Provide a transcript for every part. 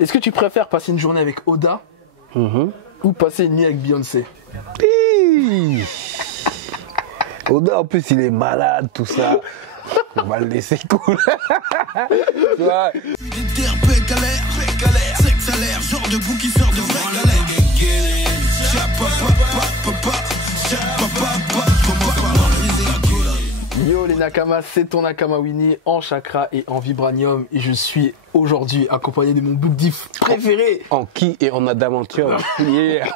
Est-ce que tu préfères passer une journée avec Oda ou passer une nuit avec Beyoncé? Oda, en plus, il est malade, tout ça. On va le laisser cool. Tu vois? Sexe à l'air, genre de goût qui sort de vraie galère. Yo les Nakamas, c'est ton Nakama Winnie en chakra et en vibranium et je suis aujourd'hui accompagné de mon book diff préféré. En qui et en adamantium. Yeah.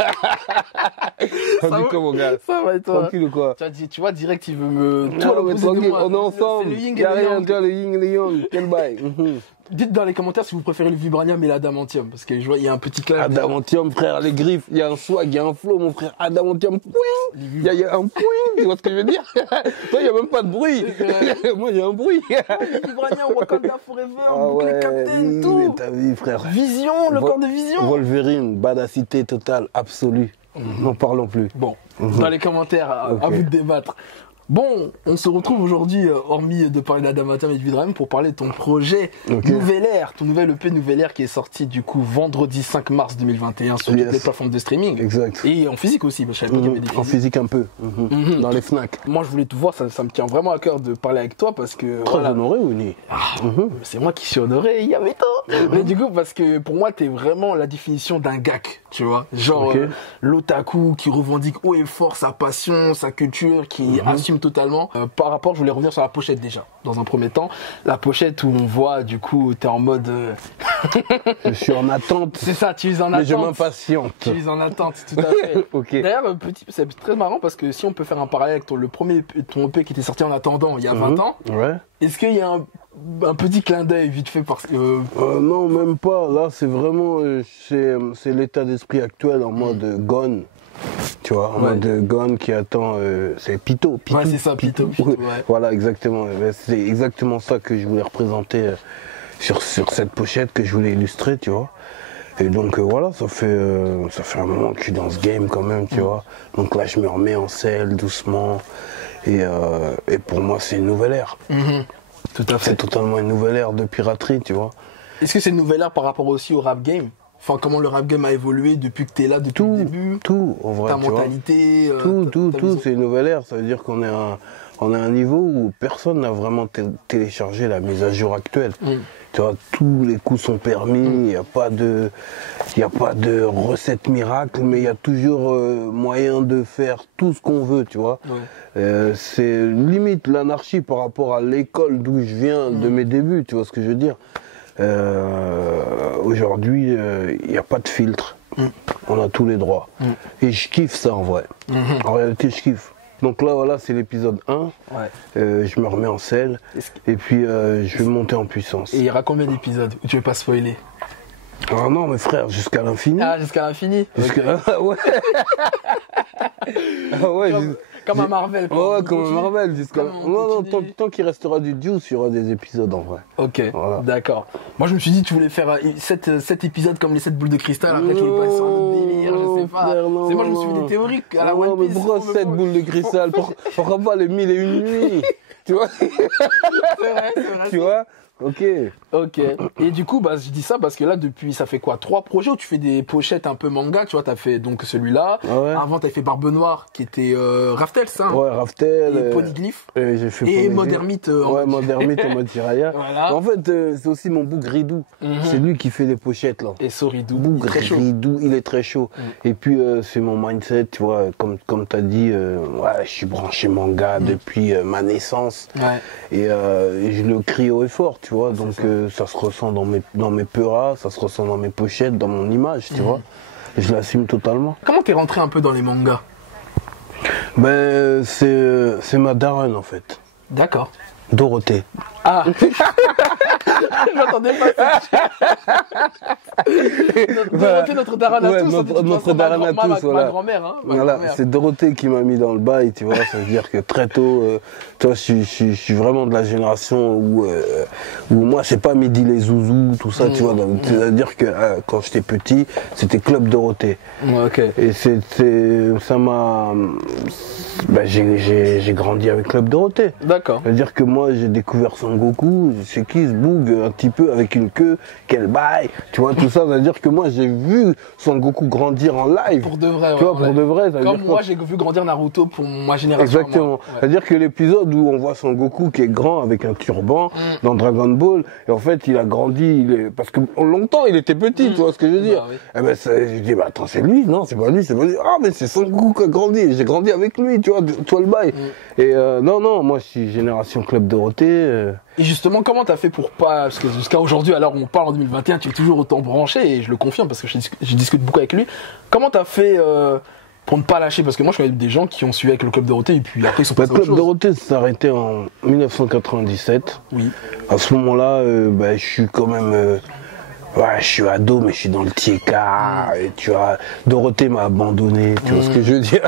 Ça dit comment, gars? Ça va et toi? Tranquille ou quoi? Tu vois, direct il veut me... Non, mais tranquille, on est ensemble. C'est le yin et Y'a le rien, yang. tu vois, le yin et le yang. Quel bail. Dites dans les commentaires si vous préférez le vibranium et l'adamantium parce que je vois il y a un petit clash. Adamantium, frère, les griffes, il y a un swag, il y a un flow, mon frère. Adamantium, point. Il y a un point, tu vois ce que je veux dire? Toi, il n'y a même pas de bruit. Moi, il y a un bruit. Vibranium, Wakanda Forever, Ah boucle ouais, Captain, oui, tout. t'as vu, frère. Vision, le corps de vision. Wolverine, badacité totale, absolue. N'en parlons plus. Bon, dans les commentaires, à Ok. vous de débattre. Bon, on se retrouve aujourd'hui, hormis de parler d'Adamantium et de Vibranium, pour parler de ton projet Ok. Nouvelle Ère, ton nouvel EP Nouvelle Ère qui est sorti du coup vendredi 5 mars 2021 sur toutes Yes. les plateformes de streaming. Exact. Et en physique aussi, parce que je savais pas qu'il y avait des En physiques. physique un peu, dans les FNAC. Moi je voulais te voir, ça me tient vraiment à cœur de parler avec toi parce que Très voilà, honoré, Winnie. c'est moi qui suis honoré, il y avait toi. Mais du coup, parce que pour moi, t'es vraiment la définition d'un gak, tu vois. Genre, Ok. l'otaku qui revendique haut et fort sa passion, sa culture, qui assume totalement. Par rapport, je voulais revenir sur la pochette déjà. Dans un premier temps, la pochette où on voit, du coup, t'es en mode... Je suis en attente, c'est ça, tu es en mais je attente. m'impatiente. Tu es en attente, tout à fait. Ok. D'ailleurs, c'est très marrant parce que si on peut faire un parallèle avec le premier, ton EP qui était sorti en attendant il y a 20 ans, Ouais. est-ce qu'il y a un petit clin d'œil vite fait parce que... Non, même pas. Là, c'est vraiment... c'est l'état d'esprit actuel en mode gone. Tu vois, en mode gone qui attend... c'est Pito. Ouais, c'est ça, Pito, ouais. Voilà, exactement. C'est exactement ça que je voulais représenter sur cette pochette que je voulais illustrer, tu vois. Et donc voilà, ça fait un moment que je suis dans ce game quand même, tu vois. Donc là, je me remets en selle doucement. Et pour moi, c'est une nouvelle ère. Tout à fait. C'est totalement une nouvelle ère de piraterie, tu vois. Est-ce que c'est une nouvelle ère par rapport aussi au rap game? Enfin, comment le rap game a évolué depuis que t'es là, depuis le début? Tout, en vrai, Ta tu vois. mentalité, Tout, ta vision. c'est une nouvelle ère. Ça veut dire qu'on est à un niveau où personne n'a vraiment téléchargé la mise à jour actuelle. Tu vois, tous les coups sont permis, il n'y a pas de recette miracle, mais il y a toujours moyen de faire tout ce qu'on veut, tu vois. C'est limite l'anarchie par rapport à l'école d'où je viens, de mes débuts, tu vois ce que je veux dire. Aujourd'hui, il n'y a pas de filtre. On a tous les droits. Et je kiffe ça en vrai. En réalité, je kiffe. Donc là, voilà, c'est l'épisode 1. Je me remets en selle. Et puis, je vais monter en puissance. Et il y aura combien d'épisodes où tu veux pas spoiler? Ah non, mais frère, jusqu'à l'infini. Ah, jusqu'à l'infini? Ah ouais. Ah ouais, Comme un Marvel, quoi. Ouais, comme un Marvel. Comme on Non, continue. tant qu'il restera du juice, il y aura des épisodes en vrai. Ok, Voilà. d'accord. Moi, je me suis dit, tu voulais faire 7 épisodes comme les 7 boules de cristal, après qu'il passe sur un autre délire, je sais pas. Frère, non. C'est moi, je me suis fait des théories à la One Non, mais Piece. pourquoi 7 boules de cristal? Pourquoi pas les 1001 nuits? Tu vois? C'est vrai, c'est vrai. Tu vois? Ok. Ok. Et du coup, bah, je dis ça parce que là, depuis, ça fait quoi? 3 projets où tu fais des pochettes un peu manga, tu vois, t'as fait donc celui-là. Ah ouais. Avant, t'as fait Barbe Noire, qui était Raftel, ça? Hein. Ouais, Raftel. Et Ponyglyph. J'ai fait Et Ponyglyph. Modermite. Ouais, Modermite en mode tiraya. Voilà. En fait, c'est aussi mon Bougridou. C'est lui qui fait les pochettes, là. Et Soridou. Il est très chaud. Bougridou, il est très chaud. Et puis, c'est mon mindset, tu vois, comme tu as dit, ouais, je suis branché manga depuis ma naissance. Ouais. Et je le crie haut et fort, tu vois. Donc, ça se ressent dans mes peuras, ça se ressent dans mes pochettes, dans mon image, tu vois. Et je l'assume totalement. Comment t'es rentré un peu dans les mangas? Ben, c'est ma daronne, en fait. D'accord. Dorothée. Ah. Je m'attendais pas à ça. Dorothée, notre daronne à Ouais, tous. notre daronne à tous, Ma voilà. grand-mère, hein. Ma Voilà, grand-mère. c'est Dorothée qui m'a mis dans le bail, tu vois. Ça veut dire que très tôt, toi, je suis vraiment de la génération où moi, c'est pas Midi les Zouzous, tout ça, tu vois. C'est-à-dire que quand j'étais petit, c'était Club Dorothée. Ouais, ok. Et ça m'a. Ben, j'ai grandi avec Club Dorothée. D'accord. C'est-à-dire que moi, j'ai découvert Son Goku, c'est qui ce boug, un petit peu avec une queue, quel bail, tu vois, tout ça, c'est-à-dire que moi j'ai vu Son Goku grandir en live. Pour de vrai, tu vois, pour de vrai. Comme moi j'ai vu grandir Naruto pour ma génération. Exactement. C'est-à-dire que l'épisode où on voit Son Goku qui est grand avec un turban dans Dragon Ball, et en fait il a grandi, parce que longtemps il était petit, tu vois ce que je veux dire. Eh ben, je dis, bah attends, c'est lui, non, c'est pas lui, c'est pas lui. Ah, mais c'est Son Goku qui a grandi, j'ai grandi avec lui, tu vois le bail. Et non, moi je suis génération Club Dorothée. Et justement, comment t'as fait pour pas, parce que jusqu'à aujourd'hui, alors on parle en 2021, tu es toujours autant branché, et je le confirme parce que je discute beaucoup avec lui. Comment t'as fait pour ne pas lâcher? Parce que moi je connais des gens qui ont suivi avec le Club Dorothée et puis après ils sont passés à autre chose. Le Club Dorothée s'est arrêté en 1997. Oui. À ce moment-là, je suis quand même... je suis ado, mais je suis dans le TK, et tu vois, Dorothée m'a abandonné, tu vois ce que je veux dire.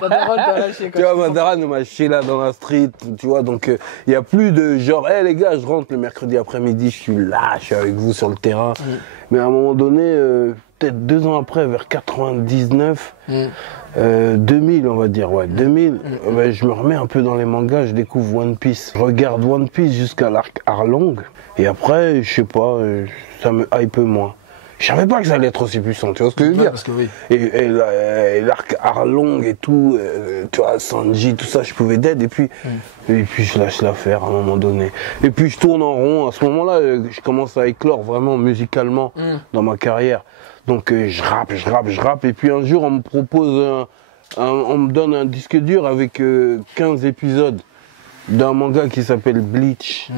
Ta daronne t'a lâché. Tu vois, ma daronne m'a lâché là dans la street, tu vois, donc il y a plus de genre, les gars, je rentre le mercredi après-midi, je suis là, je suis avec vous sur le terrain. Mais à un moment donné, peut-être 2 ans après, vers 99, 2000 on va dire, 2000, je me remets un peu dans les mangas, je découvre One Piece. Je regarde One Piece jusqu'à l'arc Arlong, et après, je sais pas, ça me hype moins. Je savais pas que ça allait être aussi puissant, tu vois ce que je veux dire? Parce que oui. Et l'arc Arlong et tout, tu vois, Sanji, tout ça, je pouvais dead, et puis je lâche l'affaire à un moment donné. Et puis je tourne en rond, à ce moment-là, je commence à éclore vraiment musicalement dans ma carrière. Donc je rappe, et puis un jour on me propose, on me donne un disque dur avec 15 épisodes d'un manga qui s'appelle Bleach.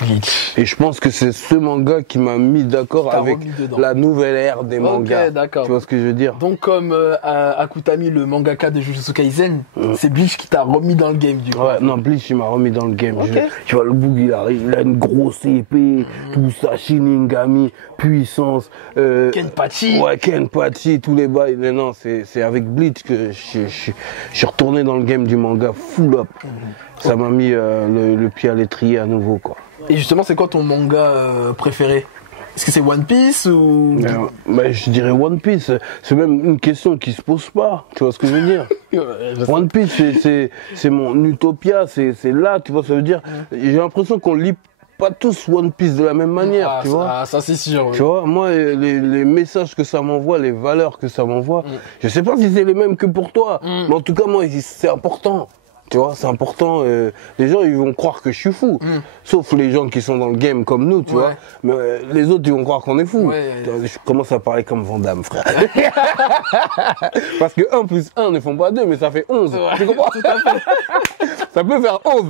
Bleach. Et je pense que c'est ce manga qui m'a mis d'accord avec la nouvelle ère des mangas. D'accord. Tu vois ce que je veux dire? Donc comme Akutami, le mangaka de Jujutsu Kaisen, c'est Bleach qui t'a remis dans le game du coup. Ouais, non, Bleach il m'a remis dans le game. Tu vois, le boug il arrive, il a une grosse épée, tout ça, Shinigami, puissance. Kenpachi. Ouais, Kenpachi, tous les bails. Mais non, c'est avec Bleach que je suis retourné dans le game du manga full up. Ça m'a mis le pied à l'étrier à nouveau, quoi. Et justement, c'est quoi ton manga préféré? Est-ce que c'est One Piece ou... Je dirais One Piece. C'est même une question qui se pose pas. Tu vois ce que je veux dire? One Piece, c'est mon utopia. C'est là, tu vois, ça veut dire... J'ai l'impression qu'on lit pas tous One Piece de la même manière, tu vois. Ça c'est sûr. Tu vois, moi, les messages que ça m'envoie, les valeurs que ça m'envoie, je sais pas si c'est les mêmes que pour toi. Mais en tout cas, moi, c'est important. Tu vois, c'est important. Les gens, ils vont croire que je suis fou. Sauf les gens qui sont dans le game comme nous, tu vois. Mais les autres, ils vont croire qu'on est fou. Je commence à parler comme Van Damme, frère. Parce que 1 plus 1 ne font pas 2, mais ça fait 11. Tu comprends? Tout à fait. Ça peut faire 11.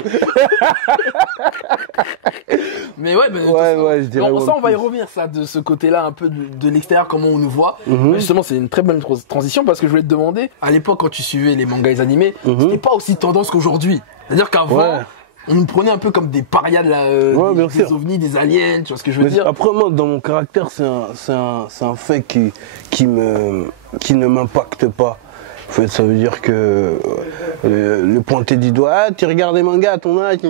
Mais je dirais ça, on va y revenir, ça, de ce côté-là, un peu de l'extérieur, comment on nous voit. Justement, c'est une très bonne transition parce que je voulais te demander, à l'époque, quand tu suivais les mangas et les animés, c'était pas aussi tendance qu'aujourd'hui. C'est-à-dire qu'avant, on nous prenait un peu comme des parias des ovnis, des aliens, tu vois ce que je veux dire? Après, moi, dans mon caractère, c'est un fait qui ne m'impacte pas. En fait, ça veut dire que le pointer du doigt, tu regardes les mangas à ton âge, tu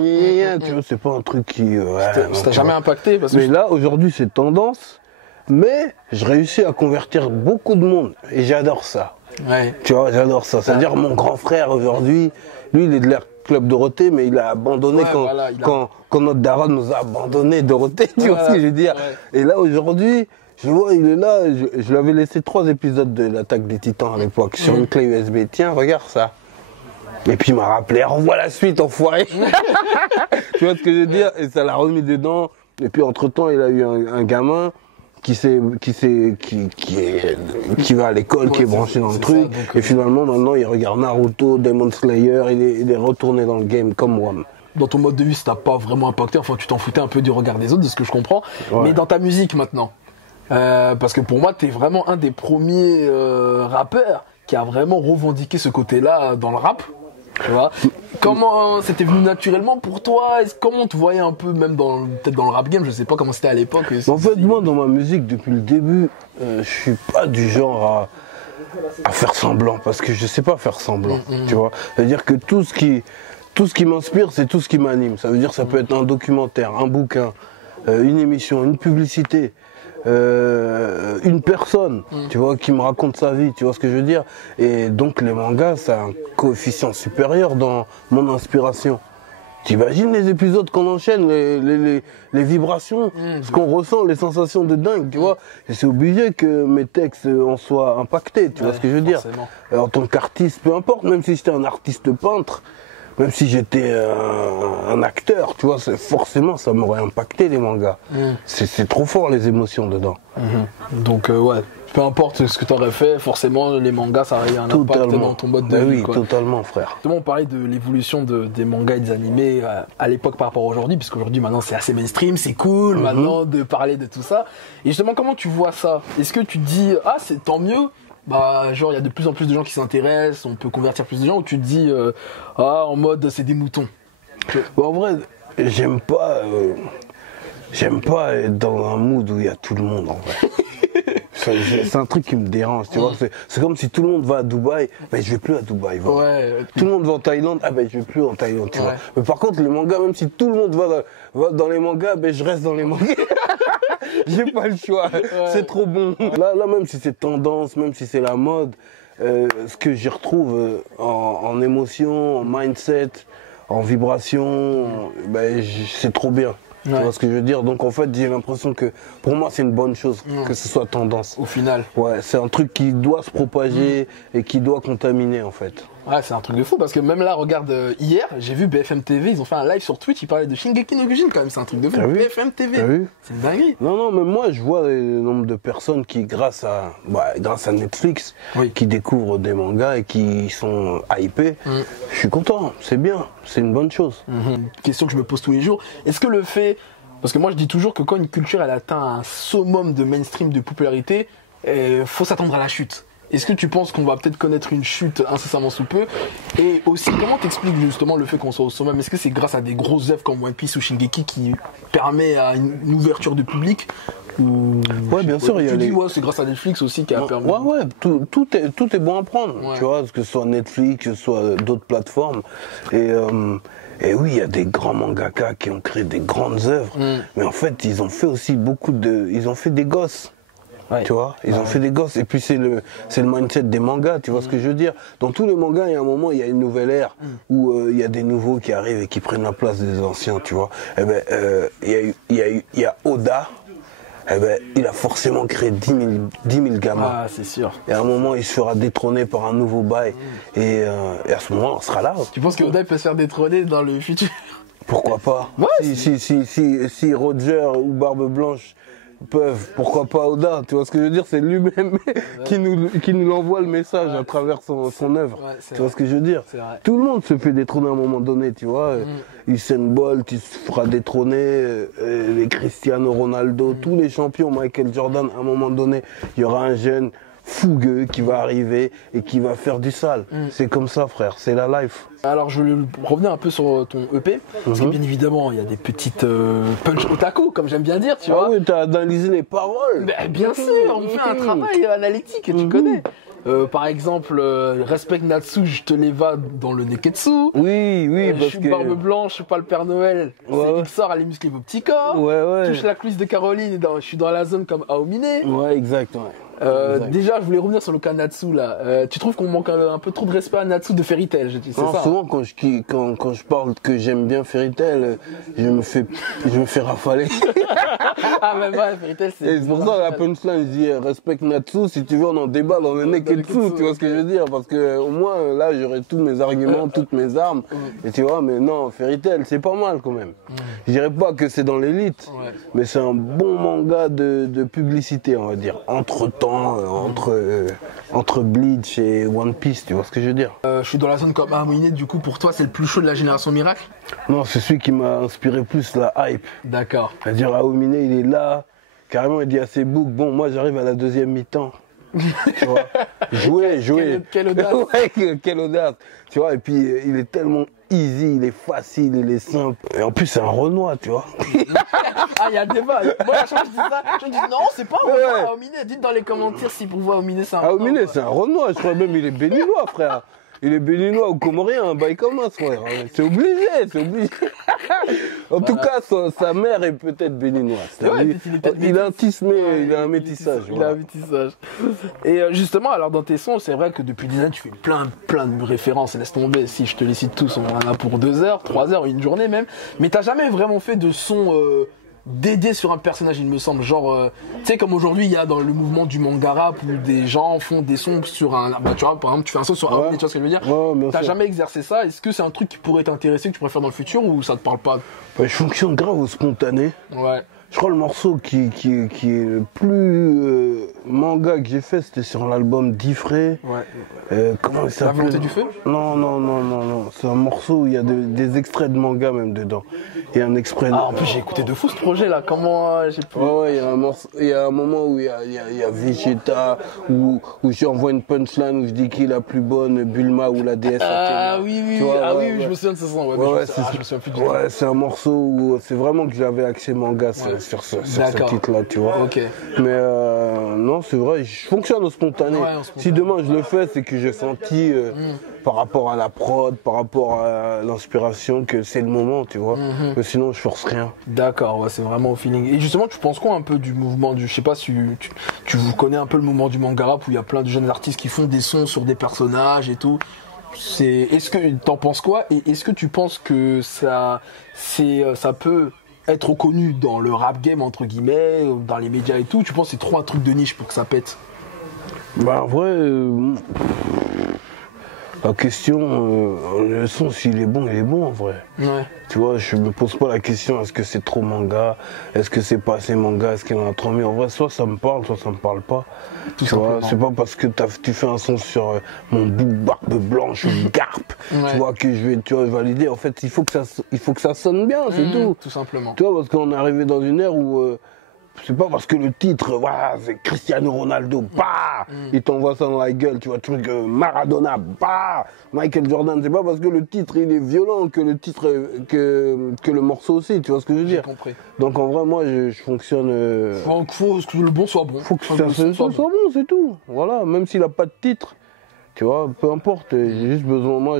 vois, c'est pas un truc qui... ça t'a jamais impacté parce que mais là, aujourd'hui, c'est tendance, mais je réussis à convertir beaucoup de monde, et j'adore ça. Tu vois, j'adore ça. C'est-à-dire, mon grand frère, aujourd'hui, lui, il est de l'ère Club Dorothée, mais il a abandonné quand notre daronne nous a abandonné Dorothée, tu vois ce que je veux dire. Et là, aujourd'hui... Je vois, il est là, je lui avais laissé 3 épisodes de l'Attaque des Titans à l'époque sur une clé USB. Tiens, regarde ça. Et puis il m'a rappelé, revois la suite, enfoiré. Tu vois ce que je veux dire? Et ça l'a remis dedans. Et puis entre-temps, il a eu un gamin qui va à l'école, qui est branché dans le truc. Et finalement, maintenant, il regarde Naruto, Demon Slayer, il est retourné dans le game comme moi. Dans ton mode de vie, ça t'a pas vraiment impacté. Enfin, tu t'en foutais un peu du regard des autres, de ce que je comprends. Mais dans ta musique maintenant. Parce que pour moi, t'es vraiment un des premiers rappeurs qui a vraiment revendiqué ce côté-là dans le rap. Tu vois? Comment c'était venu naturellement pour toi? Comment on te voyait un peu, même peut-être dans le rap game? Je sais pas comment c'était à l'époque. En fait, moi, dans ma musique, depuis le début, je suis pas du genre à faire semblant, parce que je sais pas faire semblant. Tu vois? C'est-à-dire que tout ce qui m'inspire, c'est tout ce qui m'anime. Ça veut dire que ça peut être un documentaire, un bouquin, une émission, une publicité. Une personne, tu vois, qui me raconte sa vie, tu vois ce que je veux dire. Et donc les mangas, ça a un coefficient supérieur dans mon inspiration. T'imagines les épisodes qu'on enchaîne, les vibrations, ce qu'on ressent, les sensations de dingue, tu vois. Et c'est obligé que mes textes en soient impactés, tu vois ce que je veux dire. En tant qu'artiste, peu importe, même si j'étais un artiste peintre, même si j'étais un acteur, tu vois, forcément ça m'aurait impacté les mangas. C'est trop fort les émotions dedans. Donc ouais, peu importe ce que tu aurais fait, forcément les mangas ça aurait eu un impact dans ton mode de vie. Oui, totalement frère. Justement, on parlait de l'évolution des mangas et des animés à l'époque par rapport à aujourd'hui, parce qu'aujourd'hui maintenant c'est assez mainstream, c'est cool maintenant de parler de tout ça. Et justement, comment tu vois ça? Est-ce que tu te dis ah c'est tant mieux? Bah genre il y a de plus en plus de gens qui s'intéressent, on peut convertir plus de gens, ou tu te dis ah en mode c'est des moutons? Bon, en vrai j'aime pas être dans un mood où il y a tout le monde en vrai. C'est un truc qui me dérange, tu vois. C'est comme si tout le monde va à Dubaï, mais je vais plus à Dubaï. Voilà. Tout le monde va en Thaïlande, ah ben je vais plus en Thaïlande, tu vois. Mais par contre les mangas, même si tout le monde va dans les mangas, ben je reste dans les mangas. J'ai pas le choix, c'est trop bon. Là même si c'est tendance, même si c'est la mode, ce que j'y retrouve en émotion, en mindset, en vibration, ben c'est trop bien. Tu vois ce que je veux dire? Donc en fait j'ai l'impression que pour moi c'est une bonne chose que ce soit tendance. Au final. Ouais, c'est un truc qui doit se propager et qui doit contaminer en fait. Ouais, c'est un truc de fou parce que même là, regarde, hier, j'ai vu BFM TV, ils ont fait un live sur Twitch, ils parlaient de Shingeki no Kyojin quand même, c'est un truc de fou. BFM TV, c'est une dinguerie. Non, mais moi je vois le nombre de personnes qui, grâce à Netflix, qui découvrent des mangas et qui sont hypés. Je suis content, c'est bien, c'est une bonne chose. Question que je me pose tous les jours, est-ce que le fait, parce que moi je dis toujours que quand une culture elle atteint un summum de mainstream, de popularité, faut s'attendre à la chute. Est-ce que tu penses qu'on va peut-être connaître une chute incessamment sous peu? Et aussi, comment t'expliques justement le fait qu'on soit au sommet? Est-ce que c'est grâce à des grosses œuvres comme One Piece ou Shingeki qui permet à une ouverture du public? Ouais, bien sûr. C'est grâce à Netflix aussi qui a permis. Ouais, tout est bon à prendre. Tu vois, que ce soit Netflix, que ce soit d'autres plateformes. Et oui, il y a des grands mangaka qui ont créé des grandes œuvres. Mais en fait, ils ont fait aussi ils ont fait des gosses. Tu vois, ils ont fait des gosses. Et puis c'est le mindset des mangas, tu vois ce que je veux dire. Dans tous les mangas, il y a un moment, il y a une nouvelle ère où il y a des nouveaux qui arrivent et qui prennent la place des anciens, tu vois. Et ben, il y a Oda. Eh ben, il a forcément créé 10 000 gamins. Ah, c'est sûr. Et à un moment, il se fera détrôner par un nouveau bail. Et à ce moment, on sera là. Tu penses que Oda peut se faire détrôner dans le futur? Pourquoi pas? Si Roger ou Barbe Blanche peuvent, pourquoi pas Oda? Tu vois ce que je veux dire? C'est lui-même qui nous envoie le message à travers son œuvre. Tu vois ce que je veux dire? Tout le monde se fait détrôner à un moment donné, tu vois. Usain Bolt, il se fera détrôner, les Cristiano Ronaldo, tous les champions, Michael Jordan, à un moment donné, il y aura un jeune fougueux qui va arriver et qui va faire du sale. C'est comme ça, frère, c'est la life. Alors je voulais revenir un peu sur ton EP, parce que bien évidemment il y a des petites punch otaku, comme j'aime bien dire, tu vois. Ah oui, t'as analysé les paroles. Mais bien sûr, on fait un travail analytique, tu connais. Par exemple, respecte Natsu, je te les va dans le Neketsu. Oui, parce que Barbe Blanche, je suis pas le Père Noël. C'est Ixor à les muscles vos petits corps. Touche la cuisse de Caroline, je suis dans la zone comme Aomine. Ouais, exact. Déjà, je voulais revenir sur le cas Natsu là. Tu trouves qu'on manque un peu trop de respect à Natsu de Fairy Tail? C'est ça. Souvent quand je parle que j'aime bien Fairy Tail, je me fais rafaler. Ah mais ouais, Fairy Tail c'est. C'est pour ça la punchline, je dis respecte Natsu, si tu veux on en débat dans le Neketsu, tu vois ce que je veux dire, parce que au moins là j'aurai tous mes arguments, toutes mes armes, et tu vois, mais non, Fairy Tail c'est pas mal quand même. Je dirais pas que c'est dans l'élite, mais c'est un bon manga de publicité, on va dire, entre Bleach et One Piece, tu vois ce que je veux dire. Je suis dans la zone comme Aomine, du coup pour toi c'est le plus chaud de la génération Miracle? Non, c'est celui qui m'a inspiré plus la hype. D'accord. C'est-à-dire Aomine il est là, carrément il dit à ses boucs, bon moi j'arrive à la deuxième mi-temps. Tu vois, jouer. Quelle audace. Ouais, quelle audace. Tu vois, et puis il est tellement easy, il est facile, il est simple. Et en plus c'est un Renoir, tu vois. Ah, il y a un débat. Moi, à chaque fois, je dis ça. Je dis non, c'est pas un Renoir, Aomine. Dites dans les commentaires si pour vous, Aomine, c'est un Renoir. Aomine, c'est un Renoir. Je crois même il est béninois, frère. il est béninois ou comorien, un bail comme ça, frère. C'est obligé, c'est obligé. En tout cas, sa mère est peut-être béninoise. Ouais, il a un tismé, il a un métissage. Il a un métissage. Et justement, alors dans tes sons, c'est vrai que depuis 10 ans, tu fais plein de références. Laisse tomber, si je te les cite tous, on en a pour 2 heures, 3 heures, une journée même. Mais t'as jamais vraiment fait de son dédié sur un personnage, il me semble. Genre, tu sais, comme aujourd'hui, il y a dans le mouvement du manga rap où des gens font des sons sur un. Bah, tu vois, par exemple, tu fais un son sur un, tu vois ce que je veux dire? Ouais, t'as jamais exercé ça? Est-ce que c'est un truc qui pourrait t'intéresser, que tu pourrais faire dans le futur ou ça te parle pas? Je fonctionne grave au spontané. Ouais. Je crois le morceau qui est le plus manga que j'ai fait, c'était sur l'album Diffré. Ouais. Comment il s'appelle? La volonté du feu? Non. C'est un morceau où il y a des extraits de manga même dedans. Il y a un extrait. Ah, en plus j'ai écouté de fou ce projet là. Comment j'ai pu... Ouais, il y a un morceau, il y a un moment où il y a Vegeta, où j'envoie une punchline où je dis qui est la plus bonne, Bulma ou la déesse Athéna. Ah oui, Tu vois, oui, je me souviens de ce son. Ouais, je me souviens plus du tout. Ouais, c'est un morceau où c'est vraiment que j'avais accès manga sur ce titre-là, tu vois. Ok. Mais non, c'est vrai, je fonctionne au spontané. Si demain je le fais, c'est que j'ai senti par rapport à la prod, par rapport à l'inspiration, que c'est le moment, tu vois. Mais sinon, je force rien. D'accord, ouais, c'est vraiment au feeling. Et justement, tu penses quoi un peu du mouvement du... Je sais pas si tu connais un peu le mouvement du manga rap où il y a plein de jeunes artistes qui font des sons sur des personnages et tout. Est-ce que t'en penses quoi? Et est-ce que tu penses que ça peut être reconnu dans le rap game, entre guillemets, dans les médias et tout? Tu penses que c'est trop un truc de niche pour que ça pète? Bah, en vrai, la question, le son, s'il est bon, il est bon en vrai. Ouais. Tu vois, je me pose pas la question, est-ce que c'est trop manga? Est-ce que c'est pas assez manga? Est-ce qu'il y en a trop mis? En vrai, soit ça me parle, soit ça me parle pas. Tu vois, c'est pas parce que tu fais un son sur mon bout de barbe blanche ou garpe, tu vois, que je vais valider. En fait, il faut que ça sonne bien, c'est tout. Tout simplement. Tu vois, parce qu'on est arrivé dans une ère où c'est pas parce que le titre, voilà, c'est Cristiano Ronaldo, bah, il t'envoie ça dans la gueule, tu vois, truc Maradona, bah, Michael Jordan, c'est pas parce que le titre il est violent que le titre, que le morceau aussi, tu vois ce que je veux dire? J'ai compris. Donc en vrai, moi, je fonctionne. Faut que le bon soit bon. Faut que ça soit bon, c'est tout. Voilà, même s'il a pas de titre. Tu vois, peu importe, j'ai juste besoin, moi,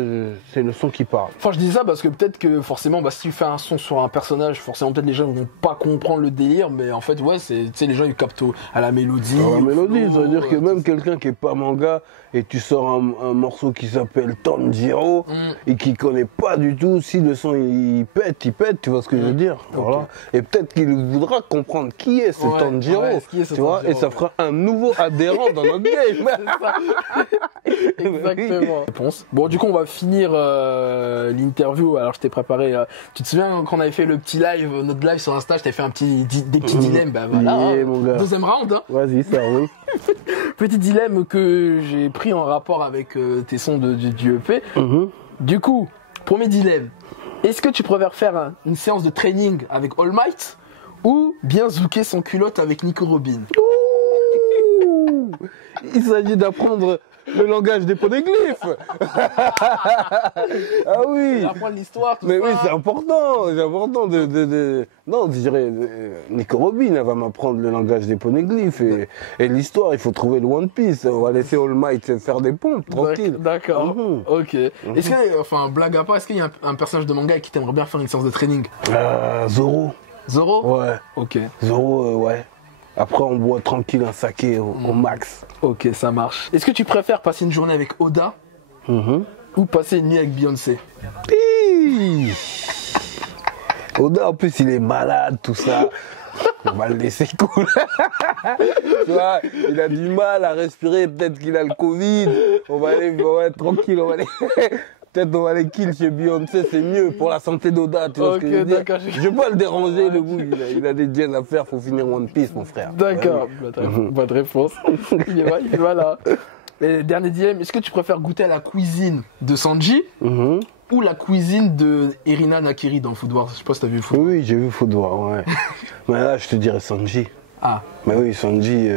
c'est le son qui parle. Enfin, je dis ça parce que peut-être que forcément, si tu fais un son sur un personnage, forcément, peut-être les gens vont pas comprendre le délire, mais en fait, ouais, tu sais, les gens ils captent à la mélodie. À la mélodie, ça veut dire que même quelqu'un qui est pas manga et tu sors un morceau qui s'appelle Tanjiro et qui connaît pas du tout, si le son il pète, tu vois ce que je veux dire. Voilà. Et peut-être qu'il voudra comprendre qui est ce Tanjiro, tu vois, et ça fera un nouveau adhérent dans notre game. Exactement. Réponse. Bon, du coup, on va finir l'interview. Alors, je t'ai préparé. Tu te souviens quand on avait fait le petit live, notre live sur Insta, je t'ai fait des petits dilemmes. Bah voilà. Deuxième round. Hein. Vas-y, ça roule. Petit dilemme que j'ai pris en rapport avec tes sons du EP. Du coup, premier dilemme. Est-ce que tu préfères faire une séance de training avec All Might ou bien zouker son culotte avec Nico Robin? Il s'agit d'apprendre le langage des poneglyphes. Ah oui. Apprendre l'histoire, tout mais ça. Oui, c'est important Non, je dirais, Nico Robin, elle va m'apprendre le langage des poneglyphes et l'histoire, il faut trouver le One Piece. On va laisser All Might faire des pompes, tranquille. D'accord, ok. Est-ce que, enfin, blague à part, est-ce qu'il y a un personnage de manga qui t'aimerait bien faire une séance de training? Zoro. Zoro? Ouais. Ok. Zoro, ouais. Après, on boit tranquille un saké au max. Ok, ça marche. Est-ce que tu préfères passer une journée avec Oda ou passer une nuit avec Beyoncé? Oda, en plus, il est malade, tout ça. On va le laisser cool. Tu vois, il a du mal à respirer. Peut-être qu'il a le Covid. On va être tranquille. Peut-être on va aller kill chez Beyoncé, c'est mieux pour la santé d'Oda, tu vois ce que je veux dire. Je vais pas le déranger, le bout, il a des jazz à faire, faut finir One Piece, mon frère. D'accord, pas de réponse. Il va là. Et dernier dilemme, est-ce que tu préfères goûter à la cuisine de Sanji ou la cuisine de Irina Nakiri dans Food Wars? Je sais pas si t'as vu Food Wars. Oui, j'ai vu Food Wars, ouais. Mais là, je te dirais Sanji. Ah. Mais oui, Sanji...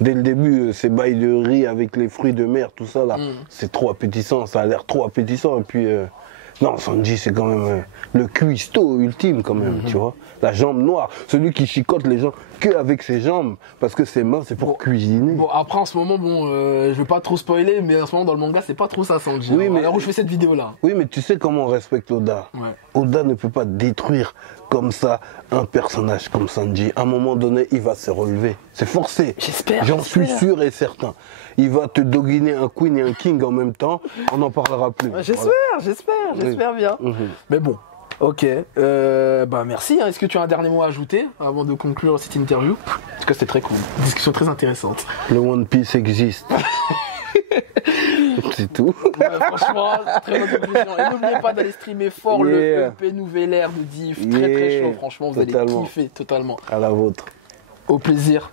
Dès le début, ces bails de riz avec les fruits de mer, tout ça là, c'est trop appétissant, ça a l'air trop appétissant. Et puis Non, Sanji, c'est quand même le cuistot ultime, quand même, tu vois. La jambe noire. Celui qui chicote les gens que avec ses jambes, parce que ses mains, c'est pour cuisiner. Bon, après, en ce moment, je vais pas trop spoiler, mais en ce moment, dans le manga, c'est pas trop ça, Sanji. Oui, mais alors où je fais cette vidéo-là. Oui, mais tu sais comment on respecte Oda. Ouais. Oda ne peut pas détruire comme ça un personnage comme Sanji. À un moment donné, il va se relever. C'est forcé. J'espère. J'en suis sûr et certain. Il va te doguiner un queen et un king en même temps. On n'en parlera plus. J'espère bien. Mais bon, ok. Merci. Est-ce que tu as un dernier mot à ajouter avant de conclure cette interview? En tout cas, c'était très cool. Une discussion très intéressante. Le One Piece existe. C'est tout. Ouais, franchement, très bonne conclusion. Et n'oubliez pas d'aller streamer fort le EP Nouvelle Ère de Div. Très chaud, franchement, vous allez kiffer totalement. À la vôtre. Au plaisir.